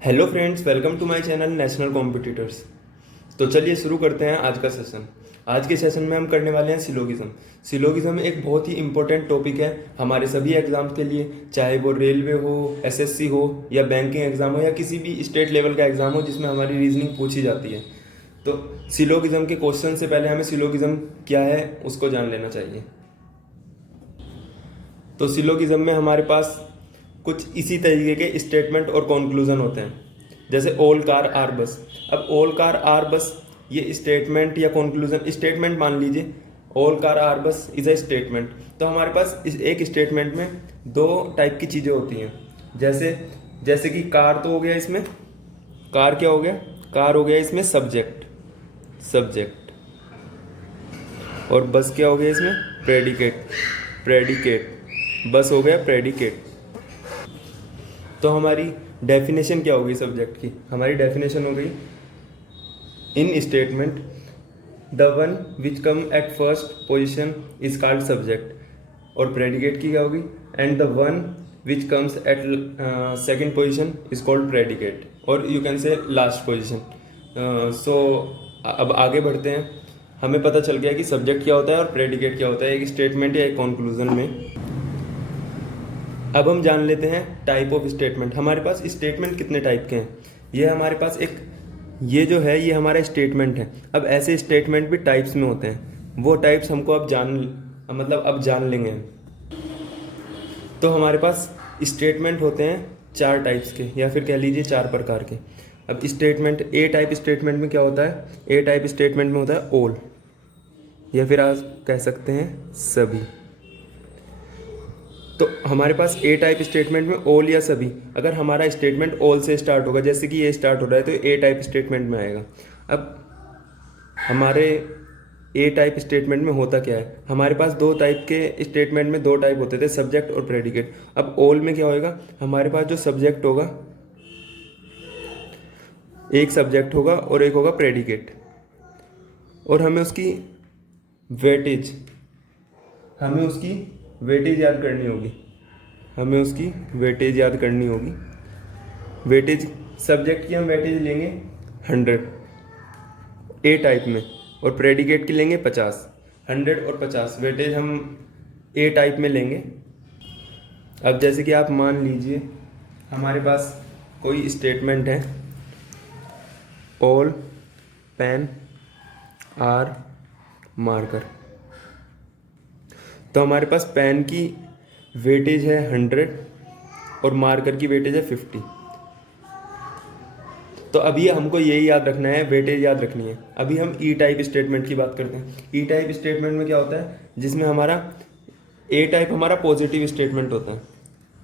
Hello friends, welcome to my channel National Competitors. तो चलिए शुरू करते हैं आज का सेशन। आज के सेशन में हम करने वाले हैं सिलोगिज्म। सिलोगिज्म एक बहुत ही इंपॉर्टेंट टॉपिक है हमारे सभी एग्जाम्स के लिए, चाहे वो रेलवे हो, एसएससी हो या बैंकिंग एग्जाम हो या किसी भी स्टेट लेवल का एग्जाम हो जिसमें हमारी रीजनिंग पूछी जाती है। तो सिलोगिज्म के क्वेश्चन से पहले हमें सिलोगिज्म क्या है उसको जान लेना चाहिए। तो सिलोगिज्म में हमारे पास कुछ इसी तरीके के स्टेटमेंट और कंक्लूजन होते हैं, जैसे ऑल कार आर बस। अब ऑल कार आर बस ये स्टेटमेंट या कंक्लूजन, स्टेटमेंट मान लीजिए ऑल कार आर बस इज अ स्टेटमेंट। तो हमारे पास इस एक स्टेटमेंट में दो टाइप की चीज़ें होती हैं, जैसे जैसे कि कार तो हो गया, इसमें कार क्या हो गया, कार हो गया इसमें सब्जेक्ट, सब्जेक्ट। और बस क्या हो गया इसमें, प्रेडिकेट, प्रेडिकेट। बस हो गया प्रेडिकेट। तो हमारी डेफिनेशन क्या होगी सब्जेक्ट की, हमारी डेफिनेशन हो गई in statement the one which come at first position is called subject. और प्रेडिकेट की क्या होगी, and the one which comes at second position is called predicate, और you can say last position. So अब आगे बढ़ते हैं। हमें पता चल गया कि सब्जेक्ट क्या होता है और प्रेडिकेट क्या होता है एक स्टेटमेंट या एक कंक्लूजन में। अब हम जान लेते हैं टाइप ऑफ स्टेटमेंट। हमारे पास स्टेटमेंट कितने टाइप के हैं, ये हमारे पास एक, ये जो है ये हमारा स्टेटमेंट है। अब ऐसे स्टेटमेंट भी टाइप्स में होते हैं, वो टाइप्स हमको अब जान लेंगे। तो हमारे पास स्टेटमेंट होते हैं चार टाइप्स के, या फिर कह लीजिए चार प्रकार के। अब स्टेटमेंट, ए टाइप स्टेटमेंट में क्या होता है, ए टाइप स्टेटमेंट में होता है ऑल, या फिर आप कह सकते हैं सभी। तो हमारे पास ए टाइप स्टेटमेंट में ऑल या सभी, अगर हमारा स्टेटमेंट ऑल से स्टार्ट होगा, जैसे कि ये स्टार्ट हो रहा है तो ए टाइप स्टेटमेंट में आएगा। अब हमारे ए टाइप स्टेटमेंट में होता क्या है, हमारे पास दो टाइप के स्टेटमेंट में दो टाइप होते थे, सब्जेक्ट और प्रेडिकेट। अब ऑल में क्या होएगा, हमारे पास जो सब्जेक्ट होगा, एक सब्जेक्ट होगा और एक होगा प्रेडिकेट, और हमें उसकी वेटेज, हमें उसकी वेटेज याद करनी होगी, हमें उसकी वेटेज याद करनी होगी। वेटेज, सब्जेक्ट की हम वेटेज लेंगे 100 ए टाइप में, और प्रेडिकेट की लेंगे 50। 100 और 50 वेटेज हम ए टाइप में लेंगे। अब जैसे कि आप मान लीजिए हमारे पास कोई स्टेटमेंट है, ऑल पेन आर मार्कर। तो हमारे पास पेन की वेटेज है 100 और मार्कर की वेटेज है 50। तो अभी हमको यही याद रखना है, वेटेज याद रखनी है। अभी हम ई टाइप स्टेटमेंट की बात करते हैं। ई टाइप स्टेटमेंट में क्या होता है, जिसमें हमारा ए टाइप हमारा पॉजिटिव स्टेटमेंट होता है,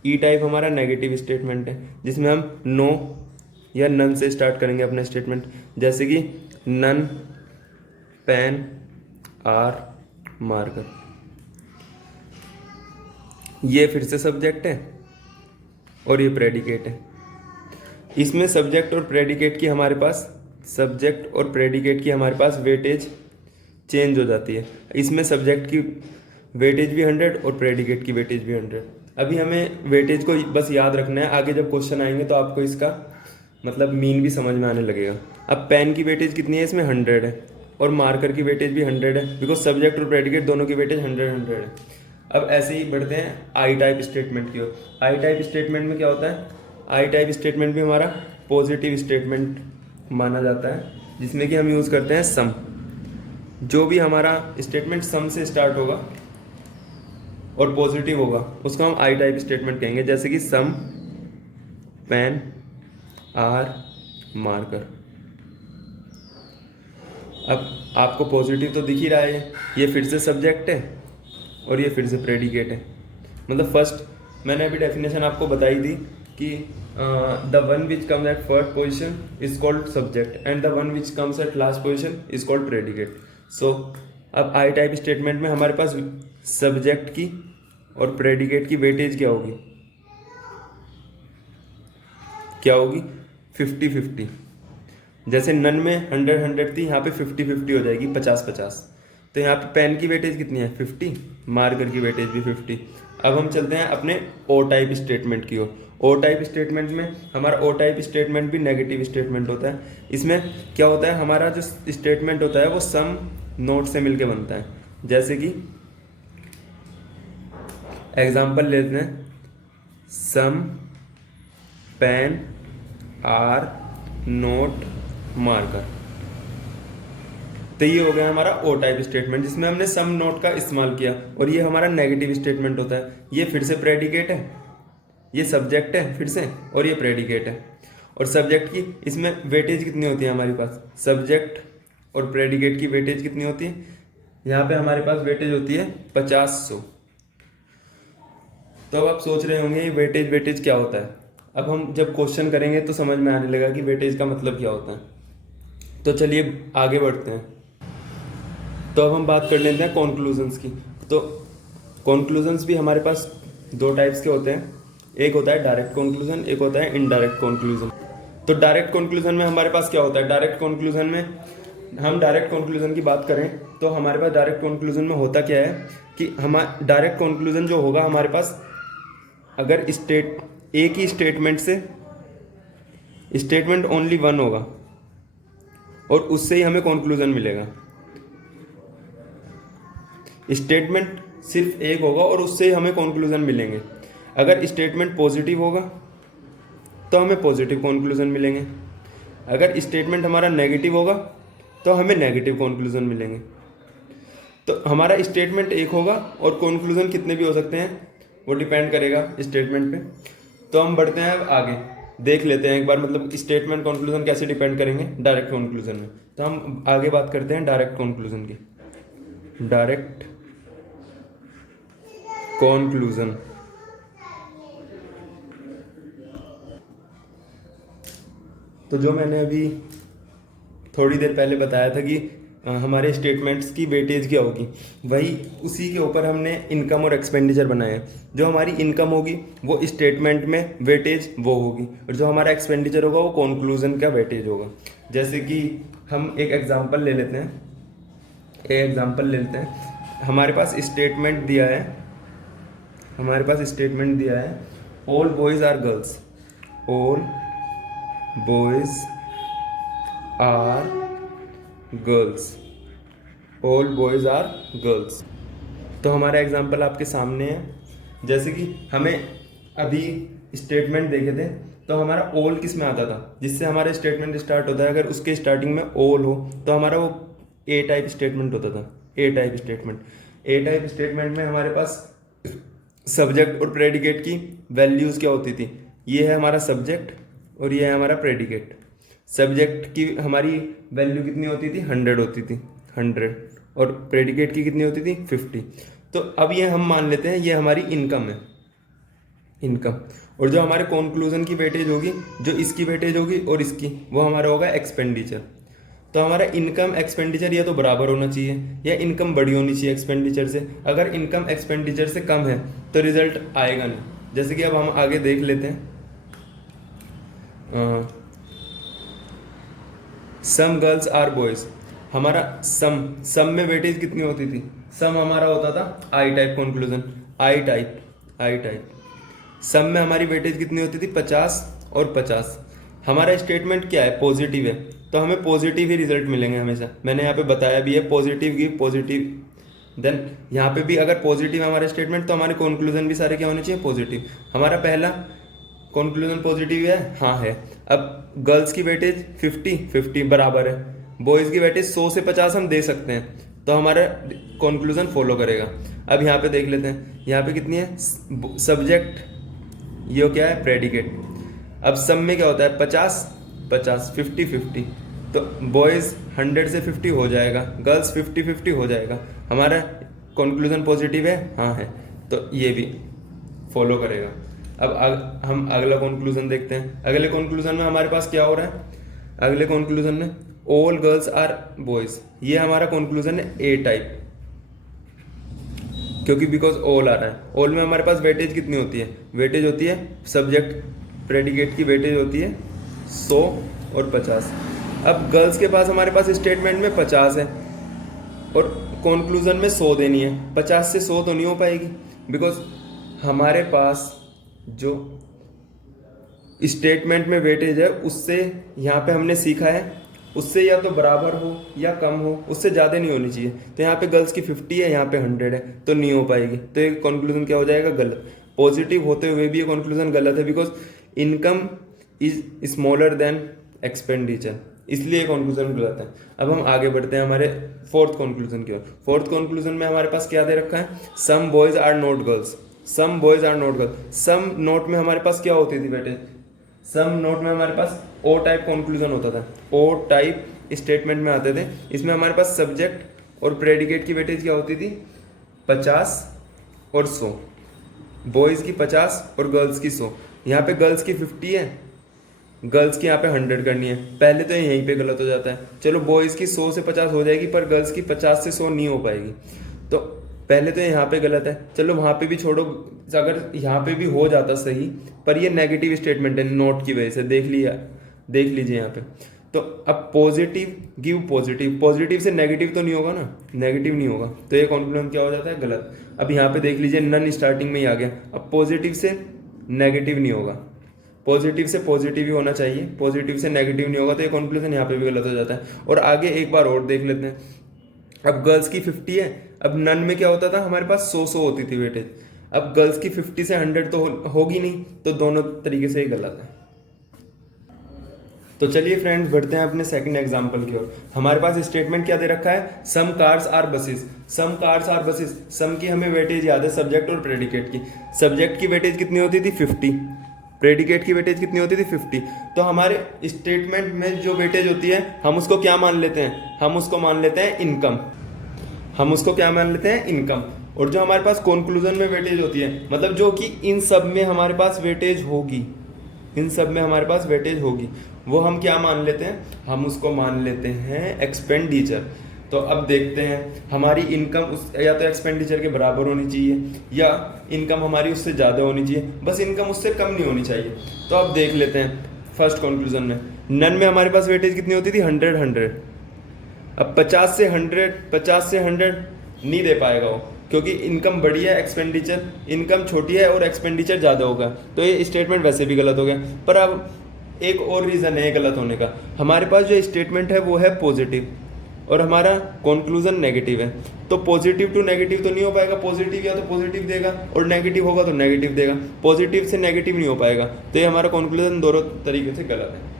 ई टाइप हमारा नेगेटिव स्टेटमेंट है, जिसमें हम नो या नन से स्टार्ट करेंगे अपना स्टेटमेंट। जैसे कि नन पेन आर मार्कर, ये फिर से सब्जेक्ट है और ये प्रेडिकेट है। इसमें सब्जेक्ट और प्रेडिकेट की हमारे पास, सब्जेक्ट और प्रेडिकेट की हमारे पास वेटेज चेंज हो जाती है। इसमें सब्जेक्ट की वेटेज भी 100 और प्रेडिकेट की वेटेज भी 100। अभी हमें वेटेज को बस याद रखना है, आगे जब क्वेश्चन आएंगे तो आपको इसका मतलब मीन भी समझ में आने लगेगा। अब पेन की वेटेज कितनी है, इसमें 100 है, और मार्कर की वेटेज भी 100 है, बिकॉज सब्जेक्ट और प्रेडिकेट दोनों की वेटेज 100 है। अब ऐसे ही बढ़ते हैं आई टाइप स्टेटमेंट की ओर। आई टाइप स्टेटमेंट में क्या होता है, आई टाइप स्टेटमेंट भी हमारा पॉजिटिव स्टेटमेंट माना जाता है, जिसमें कि हम यूज़ करते हैं सम। जो भी हमारा स्टेटमेंट सम से स्टार्ट होगा और पॉजिटिव होगा उसको हम आई टाइप स्टेटमेंट कहेंगे। जैसे कि सम पेन आर मार्कर। अब आपको पॉजिटिव तो दिख ही रहा है, ये फिर से सब्जेक्ट है और ये फिर से प्रेडिकेट है। मतलब फर्स्ट मैंने अभी डेफिनेशन आपको बताई दी कि the one which comes at first position is called subject and the one which comes at last position is called predicate. So अब आई टाइप स्टेटमेंट में हमारे पास सब्जेक्ट की और प्रेडिकेट की वेटेज क्या होगी, क्या होगी, 50-50। जैसे नन में 100 थी, यहाँ पे 50-50 हो जाएगी, 50-50। तो यहाँ पे पेन की वेटेज कितनी है, 50, मार्कर की वेटेज भी 50। अब हम चलते हैं अपने ओ टाइप स्टेटमेंट की ओर। ओ टाइप स्टेटमेंट में हमारा ओ टाइप स्टेटमेंट भी नेगेटिव स्टेटमेंट होता है। इसमें क्या होता है, हमारा जो स्टेटमेंट होता है वो सम नोट से मिलके बनता है। जैसे कि एग्जांपल लेते हैं, some pen are not marker. तो ये हो गया हमारा ओ टाइप स्टेटमेंट जिसमें हमने सम नोट का इस्तेमाल किया, और ये हमारा नेगेटिव स्टेटमेंट होता है। ये फिर से प्रेडिकेट है, ये सब्जेक्ट है फिर से, और ये प्रेडिकेट है। और सब्जेक्ट की इसमें वेटेज कितनी होती है हमारे पास, सब्जेक्ट और प्रेडिकेट की वेटेज कितनी होती है, यहाँ पे हमारे पास वेटेज होती है 50-100। तो अब आप सोच रहे होंगे ये वेटेज क्या होता है। अब हम जब क्वेश्चन करेंगे तो समझ में आने लगा कि वेटेज का मतलब क्या होता है। तो चलिए आगे बढ़ते हैं। तो अब हम बात कर लेते हैं कॉन्क्लूजन्स की। तो कॉन्क्लूजन्स भी हमारे पास दो टाइप्स के होते हैं, एक होता है डायरेक्ट कॉन्क्लूजन, एक होता है इनडायरेक्ट कॉन्क्लूजन। तो डायरेक्ट कॉन्क्लूजन में हमारे पास क्या होता है, डायरेक्ट कॉन्क्लूजन में हम डायरेक्ट कॉन्क्लूजन की बात करें तो हमारे पास डायरेक्ट कॉन्क्लूजन में होता क्या है कि हमारा डायरेक्ट कॉन्क्लूजन जो होगा हमारे पास, अगर एक ही स्टेटमेंट से स्टेटमेंट ओनली वन होगा और उससे ही हमें कॉन्क्लूजन मिलेगा। स्टेटमेंट सिर्फ एक होगा और उससे ही हमें कॉन्क्लूजन मिलेंगे। अगर स्टेटमेंट पॉजिटिव होगा तो हमें पॉजिटिव कॉन्क्लूजन मिलेंगे, अगर स्टेटमेंट हमारा नेगेटिव होगा तो हमें नेगेटिव कॉन्क्लूजन मिलेंगे। तो हमारा स्टेटमेंट एक होगा और कॉन्क्लूजन कितने भी हो सकते हैं वो डिपेंड करेगा स्टेटमेंट पे। तो हम बढ़ते हैं अब आगे, देख लेते हैं एक बार मतलब स्टेटमेंट कॉन्क्लूजन कैसे डिपेंड करेंगे डायरेक्ट कॉन्क्लूजन में। तो हम आगे बात करते हैं डायरेक्ट कॉन्क्लूजन की। डायरेक्ट कॉन्क्लूजन, तो जो मैंने अभी थोड़ी देर पहले बताया था कि हमारे स्टेटमेंट्स की वेटेज क्या होगी, वही उसी के ऊपर हमने इनकम और एक्सपेंडिचर बनाए हैं। जो हमारी इनकम होगी वो स्टेटमेंट में वेटेज वो होगी, और जो हमारा एक्सपेंडिचर होगा वो कॉन्क्लूजन का वेटेज होगा। जैसे कि हम एक एग्जांपल ले लेते हैं, हमारे पास स्टेटमेंट दिया है, all boys are girls, all boys are girls, all boys are girls. तो हमारा एग्जांपल आपके सामने है। जैसे कि हमें अभी स्टेटमेंट देखे थे तो हमारा ऑल किस में आता था, जिससे हमारा स्टेटमेंट स्टार्ट होता है, अगर उसके स्टार्टिंग में ऑल हो तो हमारा वो ए टाइप स्टेटमेंट होता था। ए टाइप स्टेटमेंट में हमारे पास सब्जेक्ट और प्रेडिकेट की वैल्यूज़ क्या होती थी, ये है हमारा सब्जेक्ट और ये है हमारा प्रेडिकेट। सब्जेक्ट की हमारी वैल्यू कितनी होती थी, 100 होती थी, 100, और प्रेडिकेट की कितनी होती थी, 50। तो अब ये हम मान लेते हैं ये हमारी इनकम है, इनकम। और जो हमारे कॉन्क्लूजन की वेटेज होगी, जो इसकी वेटेज होगी और इसकी, वो हमारा होगा एक्सपेंडिचर। तो हमारा इनकम एक्सपेंडिचर या तो बराबर होना चाहिए या इनकम बड़ी होनी चाहिए एक्सपेंडिचर से। अगर इनकम एक्सपेंडिचर से कम है तो रिजल्ट आएगा नहीं। जैसे कि अब हम आगे देख लेते हैं, सम गर्ल्स आर बॉयज। हमारा सम में वेटेज कितनी होती थी, सम हमारा होता था I type conclusion, I type. Some में हमारी वेटेज कितनी होती थी, 50 और 50। हमारा स्टेटमेंट क्या है, पॉजिटिव है, तो हमें पॉजिटिव ही रिजल्ट मिलेंगे हमेशा। मैंने यहाँ पे बताया भी है, पॉजिटिव गिव पॉजिटिव। देन यहाँ पे भी अगर पॉजिटिव है हमारा स्टेटमेंट तो हमारे कॉन्क्लूजन भी सारे क्या होने चाहिए, पॉजिटिव। हमारा पहला कॉन्क्लूजन पॉजिटिव है, हाँ है। अब गर्ल्स की वेटेज 50 बराबर है, बॉयज़ की वेटेज 100 से 50 हम दे सकते हैं, तो हमारा कॉन्क्लूजन फॉलो करेगा। अब यहाँ पे देख लेते हैं, यहाँ पे कितनी है, सब्जेक्ट, ये क्या है, प्रेडिकेट। अब सब में क्या होता है, 50 50, तो बॉयज़ 100 से 50 हो जाएगा, गर्ल्स 50 हो जाएगा। हमारा कॉन्क्लूजन पॉजिटिव है, हाँ है, तो ये भी फॉलो करेगा। अब हम अगला कॉन्क्लूजन देखते हैं। अगले कॉन्क्लूजन में हमारे पास क्या हो रहा है, अगले कॉन्क्लूजन में ऑल गर्ल्स आर बॉयज, ये हमारा कॉन्क्लूजन है ए टाइप, क्योंकि बिकॉज ऑल आ रहा है। ऑल में हमारे पास वेटेज कितनी होती है, वेटेज होती है सब्जेक्ट प्रेडिकेट की वेटेज होती है 100 और 50। अब गर्ल्स के पास हमारे पास स्टेटमेंट में 50 है और कॉन्क्लूजन में 100 देनी है, 50 से 100 तो नहीं हो पाएगी, बिकॉज हमारे पास जो स्टेटमेंट में वेटेज है उससे यहाँ पे हमने सीखा है उससे या तो बराबर हो या कम हो, उससे ज़्यादा नहीं होनी चाहिए। तो यहाँ पे गर्ल्स की 50 है, यहाँ पे 100 है, तो नहीं हो पाएगी। तो ये कंक्लूजन क्या हो जाएगा? गलत। पॉजिटिव होते हुए भी ये कंक्लूजन गलत है, because income is smaller than expenditure, इसलिए कंक्लूजन गलत है। अब हम आगे बढ़ते हैं हमारे फोर्थ कंक्लूजन की ओर। फोर्थ कंक्लूजन में हमारे पास क्या दे रखा है? Some boys are not girls, some boys are not girls. Some note में हमारे पास क्या होती थी बेटे? सम नोट में हमारे पास ओ टाइप कंक्लूजन होता था, ओ टाइप स्टेटमेंट में आते थे। इसमें हमारे पास सब्जेक्ट और प्रेडिकेट की वेटेज क्या होती थी? 50 और 100। बॉयज़ की 50 और गर्ल्स की 100। यहाँ पे गर्ल्स की 50 है, गर्ल्स की यहाँ पे 100 करनी है। पहले तो यहीं पे गलत हो जाता है। चलो बॉयज़ की 100 से 50 हो जाएगी, पर गर्ल्स की 50 से 100 नहीं हो पाएगी। तो पहले तो यहाँ पे गलत है, चलो वहाँ पे भी छोड़ो, अगर यहाँ पे भी हो जाता सही, पर ये नेगेटिव स्टेटमेंट है नोट की वजह से। देख लीजिए यहाँ पे। तो अब पॉजिटिव गिव पॉजिटिव, पॉजिटिव से नेगेटिव तो नहीं होगा ना, नेगेटिव नहीं होगा, तो ये कंक्लूजन क्या हो जाता है? गलत। अब यहाँ पे देख लीजिए, नन स्टार्टिंग में ही आ गया। अब पॉजिटिव से नेगेटिव नहीं होगा, पॉजिटिव से पॉजिटिव ही होना चाहिए, पॉजिटिव से नेगेटिव नहीं होगा, तो ये कंक्लूजन यहाँ पे भी गलत हो जाता है। और आगे एक बार और देख लेते हैं। अब गर्ल्स की 50 है, अब नन में क्या होता था? हमारे पास 100 होती थी वेटेज। अब गर्ल्स की 50 से 100 तो होगी नहीं, तो दोनों तरीके से ही गलत है। तो चलिए फ्रेंड्स, बढ़ते हैं अपने सेकंड एग्जांपल की ओर। हमारे पास स्टेटमेंट क्या दे रखा है? Some cars are buses, some cars are buses. Some की हमें वेटेज याद है, सब्जेक्ट और प्रेडिकेट की। सब्जेक्ट की वेटेज कितनी होती थी? 50। प्रेडिकेट की वेटेज कितनी होती थी? 50। तो हमारे स्टेटमेंट में जो वेटेज होती है, हम उसको क्या मान लेते हैं? हम उसको मान लेते हैं इनकम। हम उसको क्या मान लेते हैं? इनकम। और जो हमारे पास कंक्लूजन में वेटेज होती है, मतलब जो कि इन सब में हमारे पास वेटेज होगी, इन सब में हमारे पास वेटेज होगी, वो हम क्या मान लेते हैं? हम उसको मान लेते हैं एक्सपेंडिचर। तो अब देखते हैं, हमारी इनकम उस या तो एक्सपेंडिचर के बराबर होनी चाहिए, या इनकम हमारी उससे ज़्यादा होनी चाहिए, बस इनकम उससे कम नहीं होनी चाहिए। तो अब देख लेते हैं फर्स्ट कंक्लूजन में। नन में हमारे पास वेटेज कितनी होती थी? 100। अब 50 से 100 नहीं दे पाएगा वो, क्योंकि इनकम बड़ी है, एक्सपेंडिचर, इनकम छोटी है और एक्सपेंडिचर ज़्यादा होगा, तो ये स्टेटमेंट वैसे भी गलत हो गया। पर अब एक और रीज़न है गलत होने का। हमारे पास जो स्टेटमेंट है वो है पॉजिटिव, और हमारा कंक्लूजन नेगेटिव है। तो पॉजिटिव टू नेगेटिव तो नहीं हो पाएगा, पॉजिटिव या तो पॉजिटिव देगा और नेगेटिव होगा तो नेगेटिव देगा, पॉजिटिव से नेगेटिव नहीं हो पाएगा। तो ये हमारा कंक्लूजन दोनों तरीके से गलत है।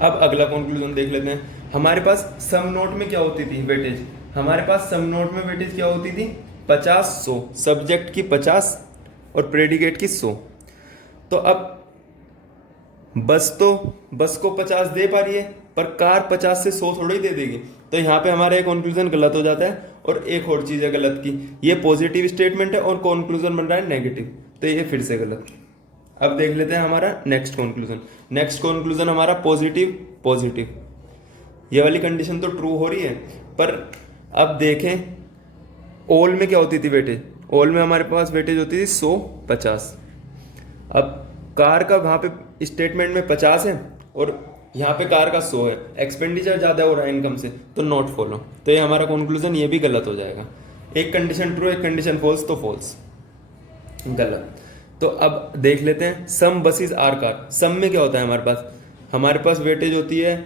अब अगला कंक्लूजन देख लेते हैं। हमारे पास सम नोट में क्या होती थी वेटेज? हमारे पास सम नोट में वेटेज क्या होती थी? 50-100। सब्जेक्ट की 50 और प्रेडिकेट की 100। तो अब बस को 50 दे पा रही है, पर कार 50 से 100 थोड़ी दे देगी। तो यहाँ पे हमारा एक कंक्लूजन गलत हो जाता है। और एक और चीज़ है गलत की, ये पॉजिटिव स्टेटमेंट है और कंक्लूजन बन रहा है नेगेटिव, तो ये फिर से गलत। अब देख लेते हैं हमारा नेक्स्ट कंक्लूजन। नेक्स्ट कंक्लूजन हमारा पॉजिटिव पॉजिटिव, ये वाली कंडीशन तो ट्रू हो रही है। पर अब देखें, ऑल में क्या होती थी वेटेज? ऑल में हमारे पास वेटेज होती थी 100-50। अब कार का वहाँ पे स्टेटमेंट में 50 है और यहाँ पे कार का 100 है, एक्सपेंडिचर ज़्यादा हो रहा है इनकम से, तो नॉट फॉलो। तो ये हमारा कंक्लूजन ये भी गलत हो जाएगा। एक कंडीशन ट्रू, एक कंडीशन फॉल्स, तो फॉल्स, गलत। तो अब देख लेते हैं सम बसेस आर कार। सम में क्या होता है हमारे पास वेटेज होती है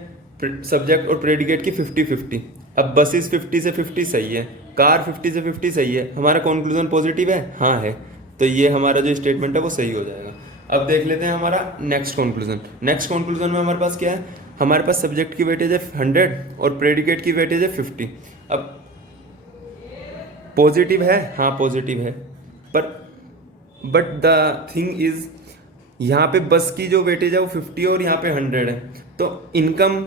सब्जेक्ट और प्रेडिकेट की 50-50। अब बसेस 50 से 50 सही है, कार 50 से 50 सही है, हमारा कंक्लूजन पॉजिटिव है, हाँ है, तो ये हमारा जो स्टेटमेंट है वो सही हो जाएगा। अब देख लेते हैं हमारा नेक्स्ट कंक्लूजन। नेक्स्ट कंक्लूजन में हमारे पास क्या है? हमारे पास सब्जेक्ट की वेटेज है 100 और प्रेडिकेट की वेटेज है 50। अब पॉजिटिव है, हाँ पॉजिटिव है, पर बट द थिंग इज यहाँ पे बस की जो वेटेज है वो 50 और यहाँ पे 100 है, तो इनकम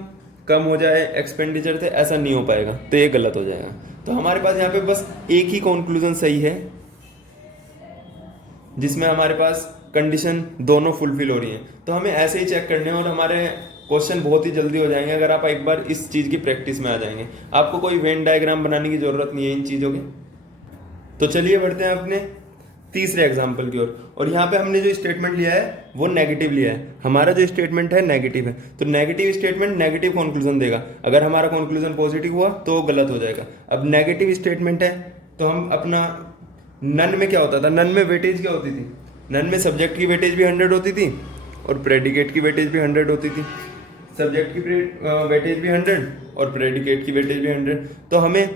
कम हो जाए एक्सपेंडिचर से, ऐसा नहीं हो पाएगा, तो ये गलत हो जाएगा। तो हमारे पास यहाँ पे बस एक ही कंक्लूजन सही है, जिसमें हमारे पास कंडीशन दोनों फुलफिल हो रही हैं। तो हमें ऐसे ही चेक करने हैं और हमारे क्वेश्चन बहुत ही जल्दी हो जाएंगे अगर आप एक बार इस चीज़ की प्रैक्टिस में आ जाएंगे। आपको कोई वेन डायग्राम बनाने की ज़रूरत नहीं है इन चीज़ों की। तो चलिए बढ़ते हैं अपने तीसरे एग्जाम्पल की ओर। और यहाँ पे हमने जो स्टेटमेंट लिया है वो नेगेटिव लिया है। हमारा जो स्टेटमेंट है नेगेटिव है, तो नेगेटिव स्टेटमेंट नेगेटिव कंक्लूजन देगा। अगर हमारा कंक्लूजन पॉजिटिव हुआ तो गलत हो जाएगा। अब नेगेटिव स्टेटमेंट है तो हम अपना नन में क्या होता था, नन में वेटेज क्या होती थी, नन में सब्जेक्ट की वेटेज भी 100 होती थी और प्रेडिकेट की वेटेज भी 100 होती थी। सब्जेक्ट की वेटेज भी 100 और प्रेडिकेट की वेटेज भी 100। तो हमें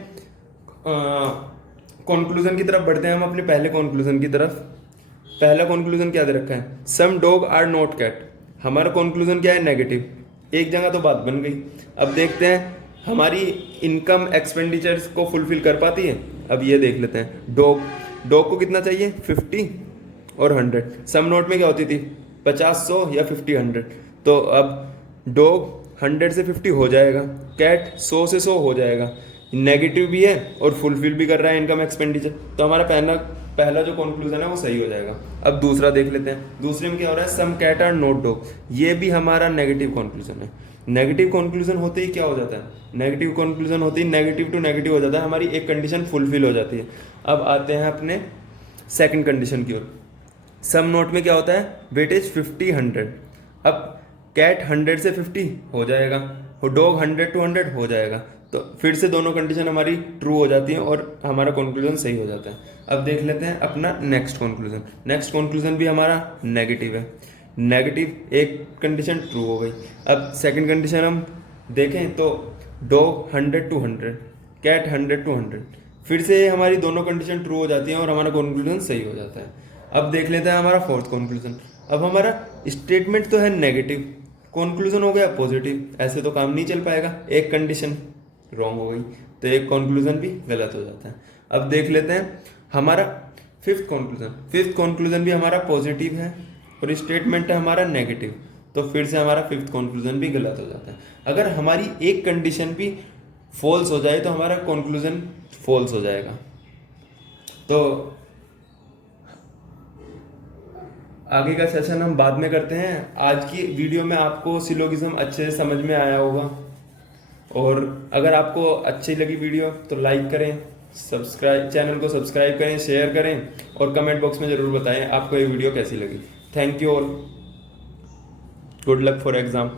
कंक्लूजन की तरफ बढ़ते हैं हम अपने पहले कंक्लूजन की तरफ। पहला कंक्लूजन क्या दे रखा है, सम डॉग आर नॉट कैट। हमारा कंक्लूजन क्या है, नेगेटिव। एक जगह तो बात बन गई। अब देखते हैं हमारी इनकम एक्सपेंडिचर्स को फुलफिल कर पाती है। अब ये देख लेते हैं, डॉग डॉग को कितना चाहिए, 50 और 100। सम नोट में क्या होती थी, 50 100 या 50 100। तो अब डॉग 100 से 50 हो जाएगा, कैट 100 से 100 हो जाएगा, नेगेटिव भी है और फुलफिल भी कर रहा है इनकम एक्सपेंडिचर। तो हमारा पहला जो कंक्लूजन है वो सही हो जाएगा। अब दूसरा देख लेते हैं, दूसरे में क्या हो रहा है, सम कैट आर नॉट डॉग। ये भी हमारा नेगेटिव कंक्लूजन है। नेगेटिव कंक्लूजन होते ही क्या हो जाता है, नेगेटिव कंक्लूजन होते ही नेगेटिव टू नेगेटिव हो जाता है, हमारी एक कंडीशन फुलफिल हो जाती है। अब आते हैं अपने सेकंड कंडीशन की ओर। सम नोट में क्या होता है, वेटेज 50 100। अब कैट 100 से 50 हो जाएगा, डॉग 100 to 100 हो जाएगा। तो फिर से दोनों कंडीशन हमारी ट्रू हो जाती है और हमारा कंक्लूजन सही हो जाता है। अब देख लेते हैं अपना नेक्स्ट कंक्लूजन। नेक्स्ट कंक्लूजन भी हमारा नेगेटिव है। नेगेटिव एक कंडीशन ट्रू हो गई। अब सेकंड कंडीशन हम देखें तो डॉग 100 to 100, कैट 100 to 100। फिर से हमारी दोनों कंडीशन ट्रू हो जाती हैं और हमारा कंक्लूजन सही हो जाता है। अब देख लेते हैं हमारा फोर्थ कंक्लूजन। अब हमारा स्टेटमेंट तो है नेगेटिव, कंक्लूजन हो गया पॉजिटिव, ऐसे तो काम नहीं चल पाएगा, एक कंडीशन रॉन्ग हो गई तो एक कंक्लूजन भी गलत हो जाता है। अब देख लेते हैं हमारा फिफ्थ कंक्लूजन। फिफ्थ कंक्लूजन भी हमारा पॉजिटिव है और स्टेटमेंट है हमारा नेगेटिव, तो फिर से हमारा फिफ्थ कंक्लूजन भी गलत हो जाता है। अगर हमारी एक कंडीशन भी फॉल्स हो जाए तो हमारा कंक्लूजन फॉल्स हो जाएगा। तो आगे का सेशन हम बाद में करते हैं। आज की वीडियो में आपको सिलोगिज्म अच्छे से समझ में आया होगा, और अगर आपको अच्छी लगी वीडियो तो लाइक करें, सब्सक्राइब, चैनल को सब्सक्राइब करें, शेयर करें और कमेंट बॉक्स में ज़रूर बताएं आपको ये वीडियो कैसी लगी। Thank you all, good luck for exam.